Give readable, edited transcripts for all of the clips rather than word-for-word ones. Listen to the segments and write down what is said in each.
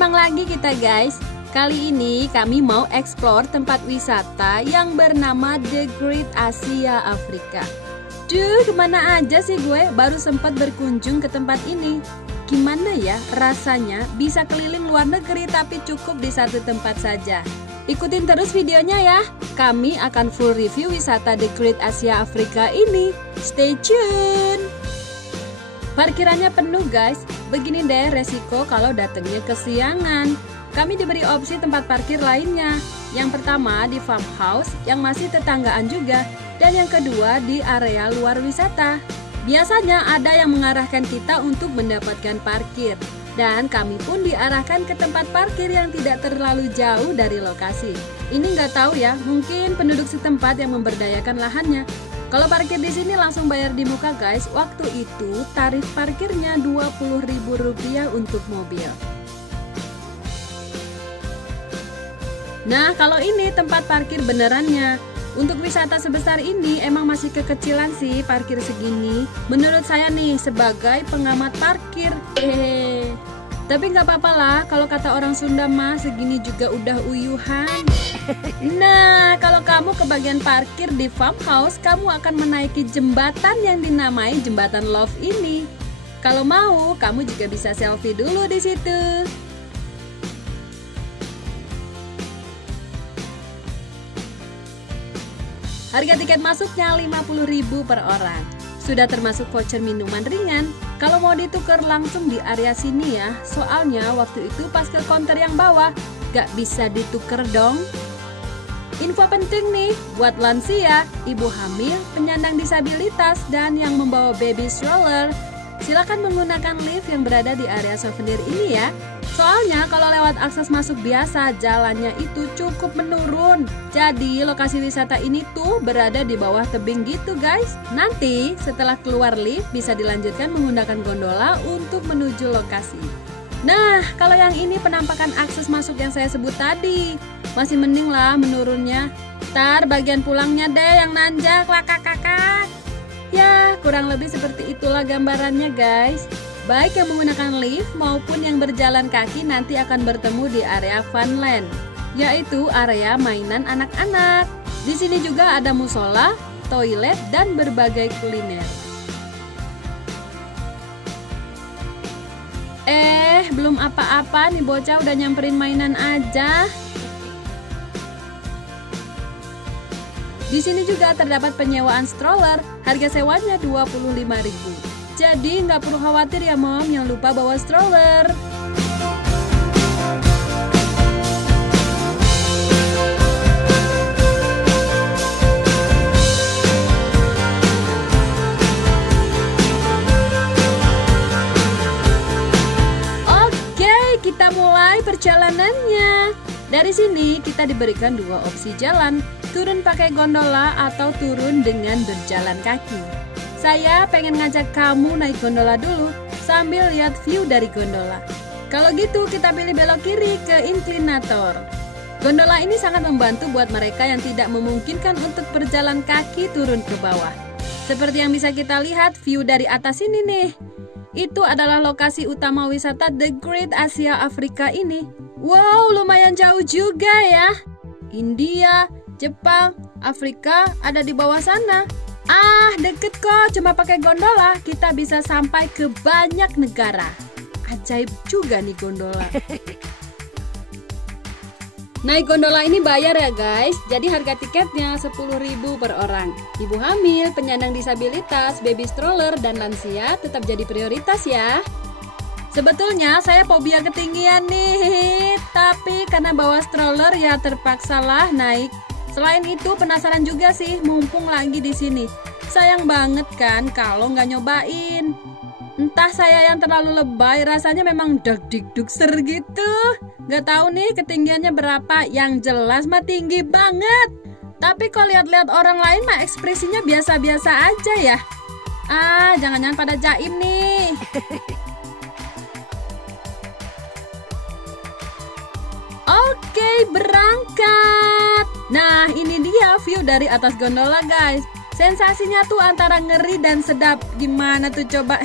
terbang lagi kita guys. Kali ini kami mau explore tempat wisata yang bernama The Great Asia Afrika. Duh, kemana aja sih gue? Baru sempat berkunjung ke tempat ini. Gimana ya rasanya bisa keliling luar negeri tapi cukup di satu tempat saja? Ikutin terus videonya ya. Kami akan full review wisata The Great Asia Afrika ini. Stay tune. Parkirannya penuh guys. Begini deh resiko kalau datangnya kesiangan. Kami diberi opsi tempat parkir lainnya. Yang pertama di farmhouse yang masih tetanggaan juga. Dan yang kedua di area luar wisata. Biasanya ada yang mengarahkan kita untuk mendapatkan parkir. Dan kami pun diarahkan ke tempat parkir yang tidak terlalu jauh dari lokasi. Ini nggak tahu ya, mungkin penduduk setempat yang memberdayakan lahannya. Kalau parkir di sini langsung bayar di muka guys. Waktu itu tarif parkirnya Rp20.000 untuk mobil. Nah, kalau ini tempat parkir benerannya. Untuk wisata sebesar ini emang masih kekecilan sih parkir segini. Menurut saya nih sebagai pengamat parkir. Tapi nggak apa-apa lah, kalau kata orang Sunda mah segini juga udah uyuhan. Nah, kalau kamu ke bagian parkir di farmhouse, kamu akan menaiki jembatan yang dinamai Jembatan Love ini. Kalau mau, kamu juga bisa selfie dulu di situ. Harga tiket masuknya Rp50.000 per orang. Sudah termasuk voucher minuman ringan. Kalau mau ditukar langsung di area sini ya. Soalnya waktu itu pas ke counter yang bawah gak bisa ditukar dong. Info penting nih buat lansia, ibu hamil, penyandang disabilitas, dan yang membawa baby stroller. Silakan menggunakan lift yang berada di area souvenir ini ya. Soalnya kalau lewat akses masuk biasa, jalannya itu cukup menurun. Jadi lokasi wisata ini tuh berada di bawah tebing gitu guys. Nanti setelah keluar lift bisa dilanjutkan menggunakan gondola untuk menuju lokasi. Nah, kalau yang ini penampakan akses masuk yang saya sebut tadi. Masih mending lah menurunnya. Ntar bagian pulangnya deh yang nanjak lah kakak. Ya, kurang lebih seperti itulah gambarannya guys. Baik yang menggunakan lift maupun yang berjalan kaki nanti akan bertemu di area Funland, yaitu area mainan anak-anak. Di sini juga ada musola, toilet, dan berbagai kuliner. Belum apa-apa nih bocah udah nyamperin mainan aja. Di sini juga terdapat penyewaan stroller, harga sewanya Rp25.000. Jadi nggak perlu khawatir ya mom, yang lupa bawa stroller. Oke, kita mulai perjalanannya. Dari sini kita diberikan dua opsi jalan, turun pakai gondola atau turun dengan berjalan kaki. Saya pengen ngajak kamu naik gondola dulu sambil lihat view dari gondola. Kalau gitu kita pilih belok kiri ke inklinator. Gondola ini sangat membantu buat mereka yang tidak memungkinkan untuk berjalan kaki turun ke bawah. Seperti yang bisa kita lihat view dari atas ini nih. Itu adalah lokasi utama wisata The Great Asia Afrika ini. Wow, lumayan jauh juga ya. India, Jepang, Afrika ada di bawah sana. Deket kok, cuma pakai gondola kita bisa sampai ke banyak negara. Ajaib juga nih gondola. Naik gondola ini bayar ya guys. Jadi harga tiketnya Rp10.000 per orang. Ibu hamil, penyandang disabilitas, baby stroller, dan lansia tetap jadi prioritas ya. Sebetulnya saya fobia ketinggian nih. Tapi karena bawa stroller ya terpaksalah naik. Selain itu penasaran juga sih mumpung lagi di sini. Sayang banget kan kalau nggak nyobain. Entah saya yang terlalu lebay, rasanya memang deg-deg-dugser gitu. Nggak tahu nih ketinggiannya berapa, yang jelas mah tinggi banget. Tapi kalau lihat-lihat orang lain mah ekspresinya biasa-biasa aja ya. Jangan-jangan pada jaim nih. Oke, berangkat. Nah, ini dia view dari atas gondola guys. Sensasinya tuh antara ngeri dan sedap. Gimana tuh coba?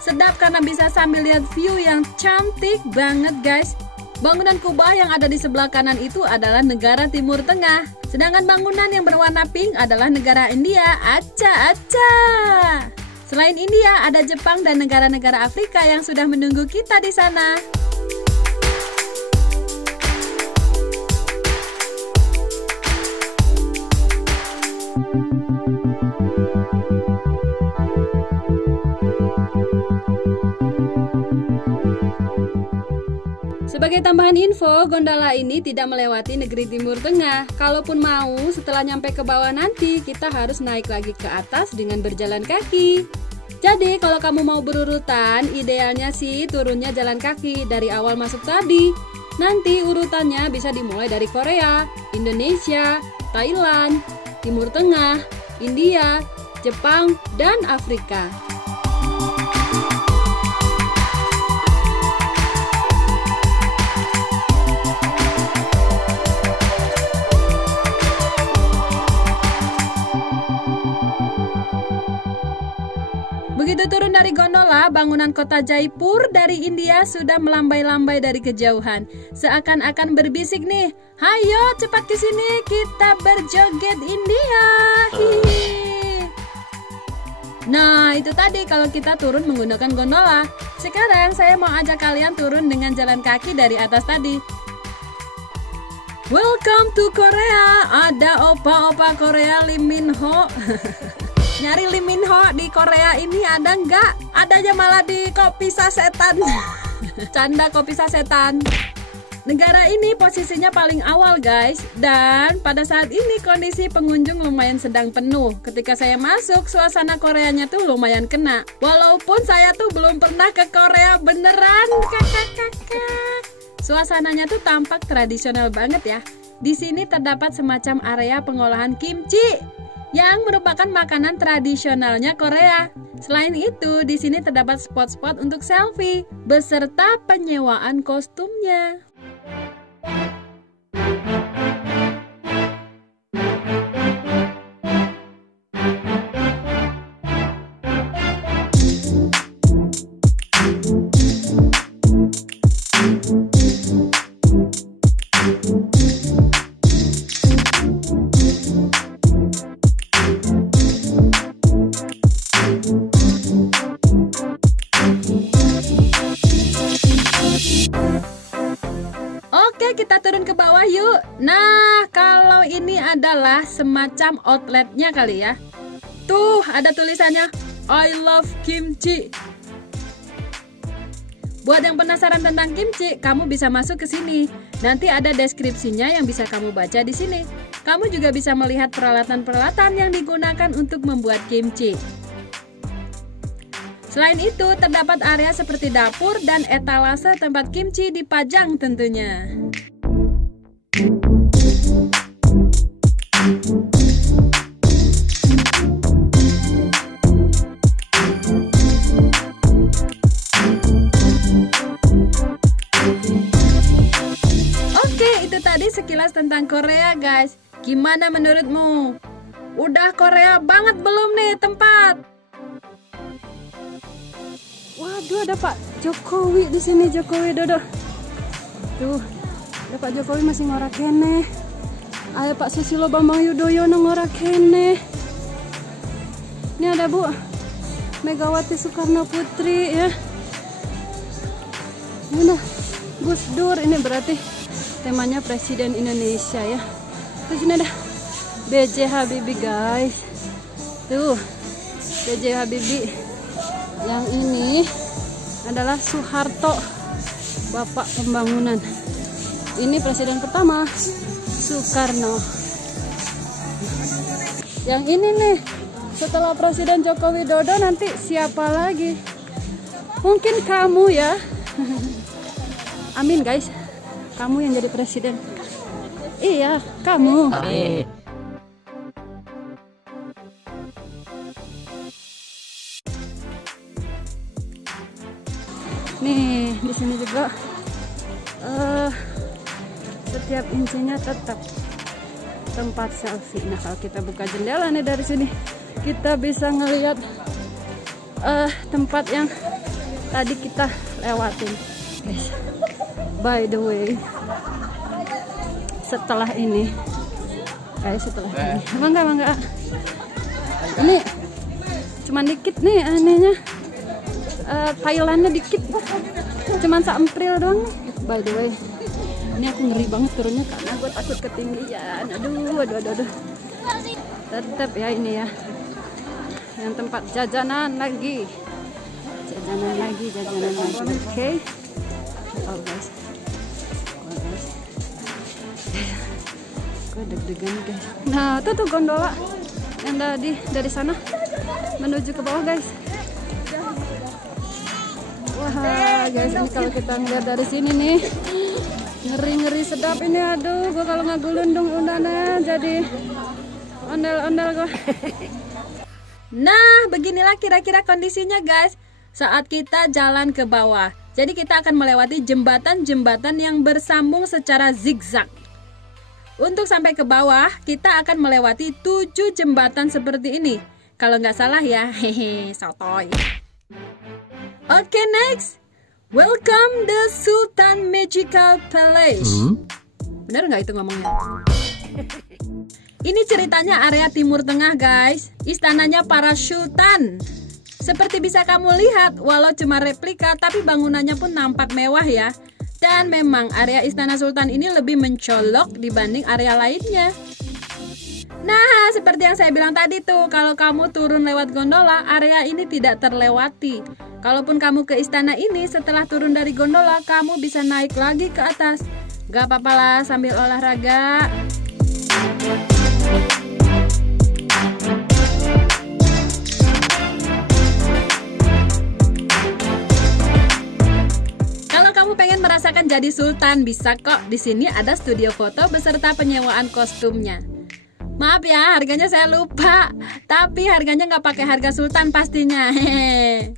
Sedap karena bisa sambil lihat view yang cantik banget guys. Bangunan kubah yang ada di sebelah kanan itu adalah negara Timur Tengah. Sedangkan bangunan yang berwarna pink adalah negara India. Aca. Selain India, ada Jepang dan negara-negara Afrika yang sudah menunggu kita di sana. Sebagai tambahan info, gondola ini tidak melewati negeri Timur Tengah. Kalaupun mau, setelah nyampe ke bawah nanti, kita harus naik lagi ke atas dengan berjalan kaki. Jadi, kalau kamu mau berurutan, idealnya sih turunnya jalan kaki dari awal masuk tadi. Nanti urutannya bisa dimulai dari Korea, Indonesia, Thailand, Timur Tengah, India, Jepang, dan Afrika. Begitu turun dari gondola, bangunan kota Jaipur dari India sudah melambai-lambai dari kejauhan. Seakan-akan berbisik nih, "Hayo cepat ke sini, kita berjoget India." Hihi. Nah, itu tadi kalau kita turun menggunakan gondola. Sekarang saya mau ajak kalian turun dengan jalan kaki dari atas tadi. Welcome to Korea. Ada opa-opa Korea Lee Min Ho. Nyari Lee Min Ho di Korea ini ada nggak? Adanya malah di Kopi Sasetan. Canda Kopi Sasetan. Negara ini posisinya paling awal guys. Dan pada saat ini kondisi pengunjung lumayan sedang penuh. Ketika saya masuk, suasana Koreanya tuh lumayan kena. Walaupun saya tuh belum pernah ke Korea beneran. Kakak. Suasananya tuh tampak tradisional banget ya. Di sini terdapat semacam area pengolahan kimchi yang merupakan makanan tradisionalnya Korea. Selain itu, di sini terdapat spot-spot untuk selfie beserta penyewaan kostumnya. Kita turun ke bawah yuk. Nah, kalau ini adalah semacam outletnya kali ya. Tuh, ada tulisannya I love kimchi. Buat yang penasaran tentang kimchi, kamu bisa masuk ke sini. Nanti ada deskripsinya yang bisa kamu baca di sini. Kamu juga bisa melihat peralatan-peralatan yang digunakan untuk membuat kimchi. Selain itu, terdapat area seperti dapur dan etalase tempat kimchi dipajang tentunya. Oke, itu tadi sekilas tentang Korea guys. Gimana menurutmu? Udah Korea banget belum nih tempat? Waduh, ada Pak Jokowi di sini, Jokowi Dodo. Tuh, ada Pak Jokowi masih ngorak kene. Ayo Pak Susilo Bambang Yudhoyono ngorak kene. Ini ada Bu Megawati Soekarno Putri ya. Mana Gus Dur, ini berarti temanya Presiden Indonesia ya. Terus ini ada B.J. Habibie guys. Tuh, B.J. Habibie. Yang ini adalah Soeharto, Bapak Pembangunan. Ini presiden pertama, Soekarno. Yang ini nih, setelah Presiden Joko Widodo nanti siapa lagi? Mungkin kamu ya. Amin guys, kamu yang jadi presiden. Iya, kamu. Amin. Nih, di sini juga setiap insinya tetap tempat selfie. Nah, kalau kita buka jendela nih dari sini, kita bisa ngelihat tempat yang tadi kita lewatin, guys. By the way, setelah ini, Bangga. Ini cuman dikit nih anehnya. Thailandnya dikit, cuman seampril doang. By the way, ini aku ngeri banget turunnya karena gue takut ketinggian. Aduh. Tetap ya ini ya, yang tempat jajanan lagi. Oke. Oh guys, gue deg-degan guys. Nah itu tuh gondola yang dari sana menuju ke bawah guys. Wah guys, ini kalau kita ngeliat dari sini nih, ngeri sedap ini. Aduh, gue kalau nggak gulundung undana jadi ondel-ondel gue. Nah, beginilah kira-kira kondisinya guys saat kita jalan ke bawah. Jadi kita akan melewati jembatan-jembatan yang bersambung secara zigzag. Untuk sampai ke bawah, kita akan melewati 7 jembatan seperti ini. Kalau nggak salah ya, hehe, sotoy. Oke, next. Welcome the Sultan Magical Palace. Bener nggak itu ngomongnya? Ini ceritanya area Timur Tengah guys. Istananya para sultan. Seperti bisa kamu lihat, walau cuma replika, tapi bangunannya pun nampak mewah ya. Dan memang area Istana Sultan ini lebih mencolok dibanding area lainnya. Nah, seperti yang saya bilang tadi tuh, kalau kamu turun lewat gondola, area ini tidak terlewati. Kalaupun kamu ke istana ini, setelah turun dari gondola, kamu bisa naik lagi ke atas. Gak apa-apa lah sambil olahraga. Pengen merasakan jadi sultan, bisa kok. Di sini ada studio foto beserta penyewaan kostumnya. Maaf ya, harganya saya lupa. Tapi harganya nggak pakai harga sultan pastinya. Hehe.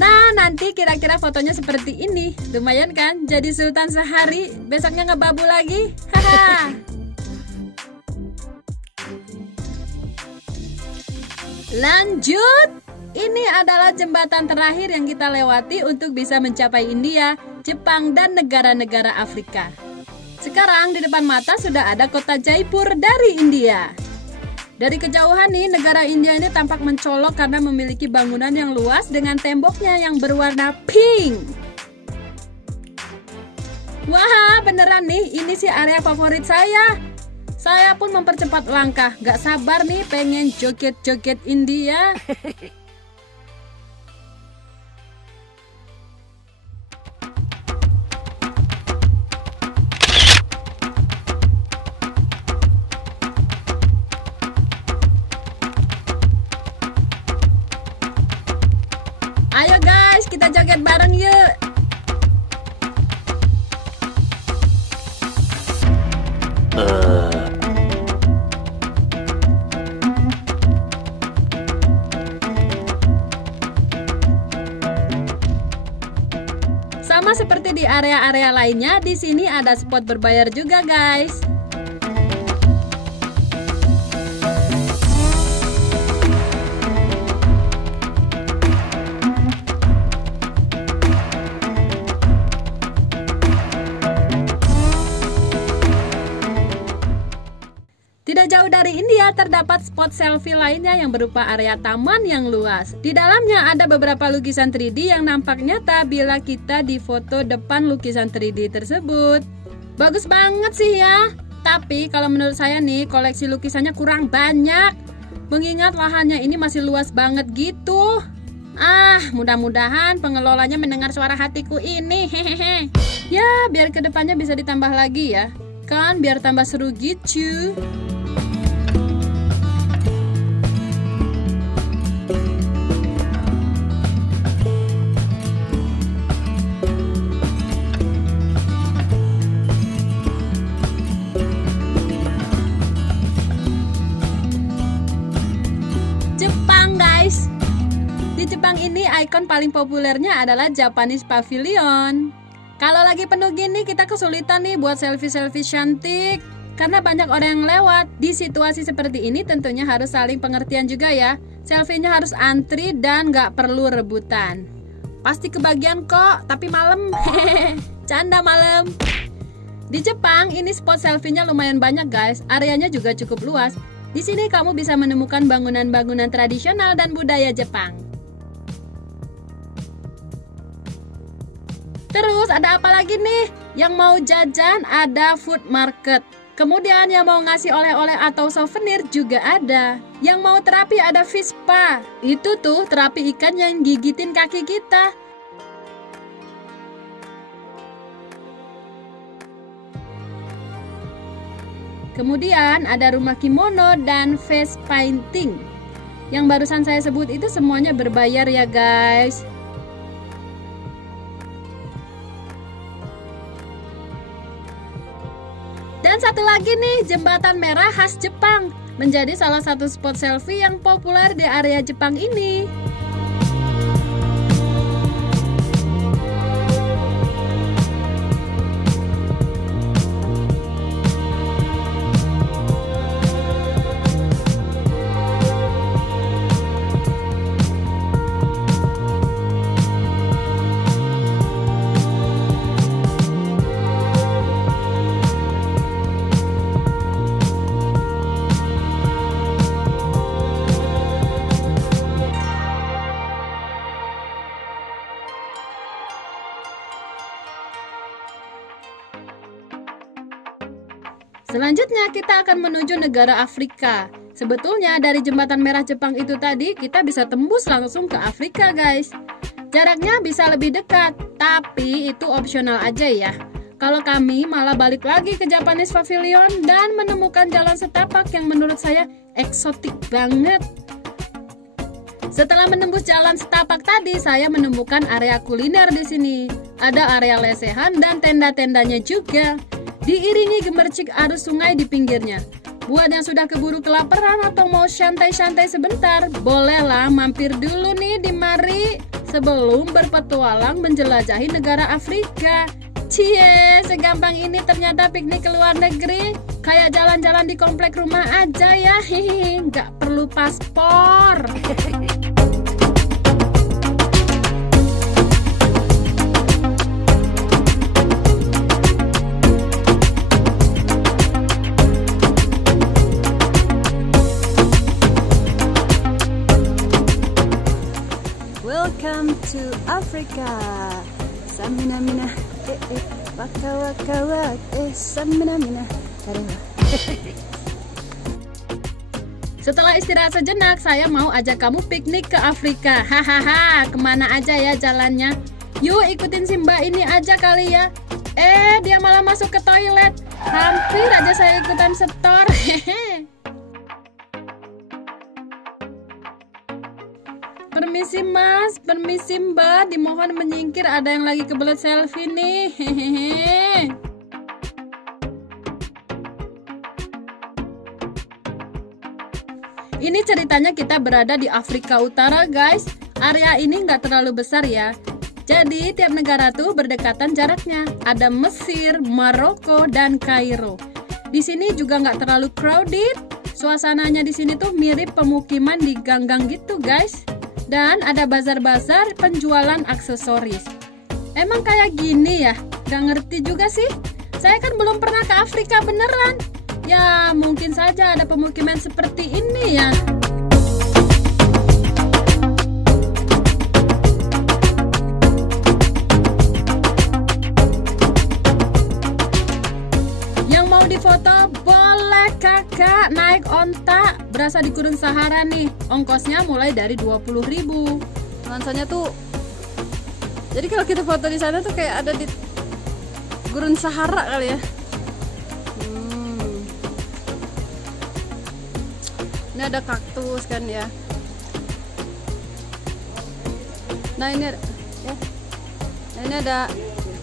Nah, nanti kira-kira fotonya seperti ini. Lumayan kan? Jadi sultan sehari, besoknya ngebabu lagi. Haha. Lanjut. Ini adalah jembatan terakhir yang kita lewati untuk bisa mencapai India, Jepang, dan negara-negara Afrika. Sekarang di depan mata sudah ada kota Jaipur dari India. Dari kejauhan nih, negara India ini tampak mencolok karena memiliki bangunan yang luas dengan temboknya yang berwarna pink. Wah, beneran nih, ini sih area favorit saya. Saya pun mempercepat langkah, gak sabar nih pengen joget-joget India. Ayo guys, kita joget bareng yuk. Sama seperti di area-area lainnya, di sini ada spot berbayar juga guys. Tidak jauh dari India terdapat spot selfie lainnya yang berupa area taman yang luas. Di dalamnya ada beberapa lukisan 3D yang nampak nyata bila kita difoto depan lukisan 3D tersebut. Bagus banget sih ya. Tapi kalau menurut saya nih, koleksi lukisannya kurang banyak. Mengingat lahannya ini masih luas banget gitu. Mudah-mudahan pengelolanya mendengar suara hatiku ini. Hehehe. Ya, biar kedepannya bisa ditambah lagi ya. Kan biar tambah seru gitu. Jepang guys. Di Jepang ini ikon paling populernya adalah Japanese Pavilion. Kalau lagi penuh gini kita kesulitan nih buat selfie-selfie cantik karena banyak orang yang lewat. Di situasi seperti ini tentunya harus saling pengertian juga ya. Selfie-nya harus antri dan gak perlu rebutan. Pasti kebagian kok, tapi malam. Canda malam. Di Jepang ini spot selfie-nya lumayan banyak guys. Areanya juga cukup luas. Di sini kamu bisa menemukan bangunan-bangunan tradisional dan budaya Jepang. Terus ada apa lagi nih? Yang mau jajan ada food market. Kemudian yang mau ngasih oleh-oleh atau souvenir juga ada. Yang mau terapi ada fish spa. Itu tuh terapi ikan yang gigitin kaki kita. Kemudian ada rumah kimono dan face painting. Yang barusan saya sebut itu semuanya berbayar ya guys. Dan satu lagi nih, jembatan merah khas Jepang. Menjadi salah satu spot selfie yang populer di area Jepang ini. Selanjutnya kita akan menuju negara Afrika. Sebetulnya dari jembatan merah Jepang itu tadi kita bisa tembus langsung ke Afrika guys. Jaraknya bisa lebih dekat, tapi itu opsional aja ya. Kalau kami malah balik lagi ke Japanese Pavilion dan menemukan jalan setapak yang menurut saya eksotik banget. Setelah menembus jalan setapak tadi, saya menemukan area kuliner di sini. Ada area lesehan dan tenda-tendanya juga. Diiringi gemercik arus sungai di pinggirnya. Buat yang sudah keburu kelaparan atau mau santai-santai sebentar, bolehlah mampir dulu nih di mari sebelum berpetualang menjelajahi negara Afrika. Cie, segampang ini ternyata piknik ke luar negeri. Kayak jalan-jalan di komplek rumah aja ya. Hihi, nggak perlu paspor. Welcome to Africa. Samina mina, waka waka waka, samina mina. Setelah istirahat sejenak, saya mau ajak kamu piknik ke Afrika. Hahaha, kemana aja ya jalannya? Yuk ikutin si mbak ini aja kali ya. Dia malah masuk ke toilet. Hampir aja saya ikutan setor. Hehe. Permisi mas, permisi mbak, dimohon menyingkir, ada yang lagi kebelet selfie nih. Hehehe. Ini ceritanya kita berada di Afrika Utara guys. Area ini nggak terlalu besar ya. Jadi tiap negara tuh berdekatan jaraknya. Ada Mesir, Maroko, dan Kairo. Di sini juga nggak terlalu crowded. Suasananya di sini tuh mirip pemukiman di gang-gang gitu guys. Dan ada bazar-bazar penjualan aksesoris. Emang kayak gini ya? Gak ngerti juga sih. Saya kan belum pernah ke Afrika beneran. Ya mungkin saja ada pemukiman seperti ini ya. Yang mau difoto boleh kakak, naik onta. Berasa di Gurun Sahara nih. Ongkosnya mulai dari 20.000. Nuansanya tuh, jadi kalau kita foto di sana tuh kayak ada di Gurun Sahara kali ya. Ini ada kaktus kan ya. Nah ini ada, ya. Nah, ini ada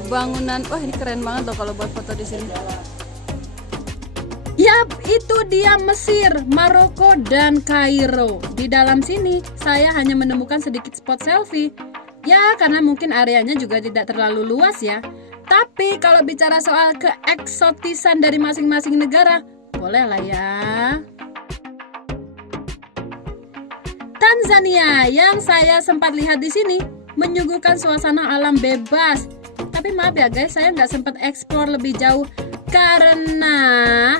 bangunan. Wah ini keren banget loh kalau buat foto di sini. Yap, itu dia Mesir, Maroko, dan Kairo. Di dalam sini, saya hanya menemukan sedikit spot selfie. Ya, karena mungkin areanya juga tidak terlalu luas ya. Tapi kalau bicara soal keeksotisan dari masing-masing negara, boleh lah ya. Tanzania yang saya sempat lihat di sini menyuguhkan suasana alam bebas. Tapi maaf ya guys, saya nggak sempat explore lebih jauh karena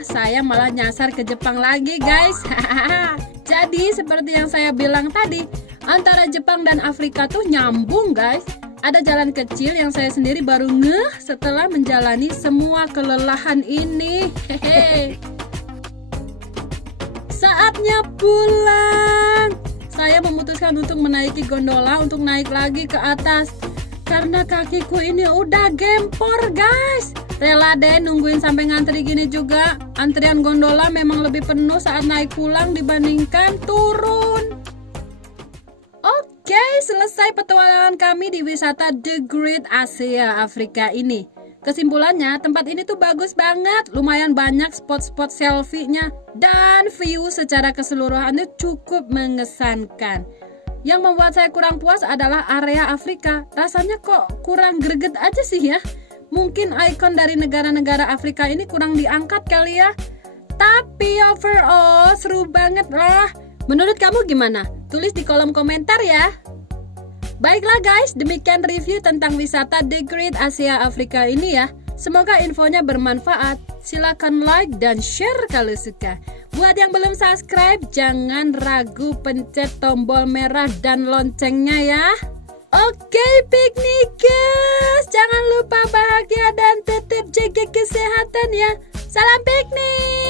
saya malah nyasar ke Jepang lagi guys. Jadi seperti yang saya bilang tadi, antara Jepang dan Afrika tuh nyambung guys. Ada jalan kecil yang saya sendiri baru ngeh setelah menjalani semua kelelahan ini. Hehe. Saatnya pulang. Saya memutuskan untuk menaiki gondola untuk naik lagi ke atas. Karena kakiku ini udah gempor guys. Rela deh nungguin sampai ngantri gini juga. Antrian gondola memang lebih penuh saat naik pulang dibandingkan turun. Oke, selesai petualangan kami di wisata The Great Asia Afrika ini. Kesimpulannya, tempat ini tuh bagus banget. Lumayan banyak spot-spot selfie-nya. Dan view secara keseluruhan itu cukup mengesankan. Yang membuat saya kurang puas adalah area Afrika. Rasanya kok kurang greget aja sih ya. Mungkin ikon dari negara-negara Afrika ini kurang diangkat kali ya. Tapi overall seru banget lah. Menurut kamu gimana? Tulis di kolom komentar ya. Baiklah guys, demikian review tentang wisata The Great Asia Afrika ini ya. Semoga infonya bermanfaat. Silakan like dan share kalau suka. Buat yang belum subscribe, jangan ragu pencet tombol merah dan loncengnya ya. Oke, piknikers, jangan lupa bahagia dan tetap jaga kesehatan ya. Salam piknik.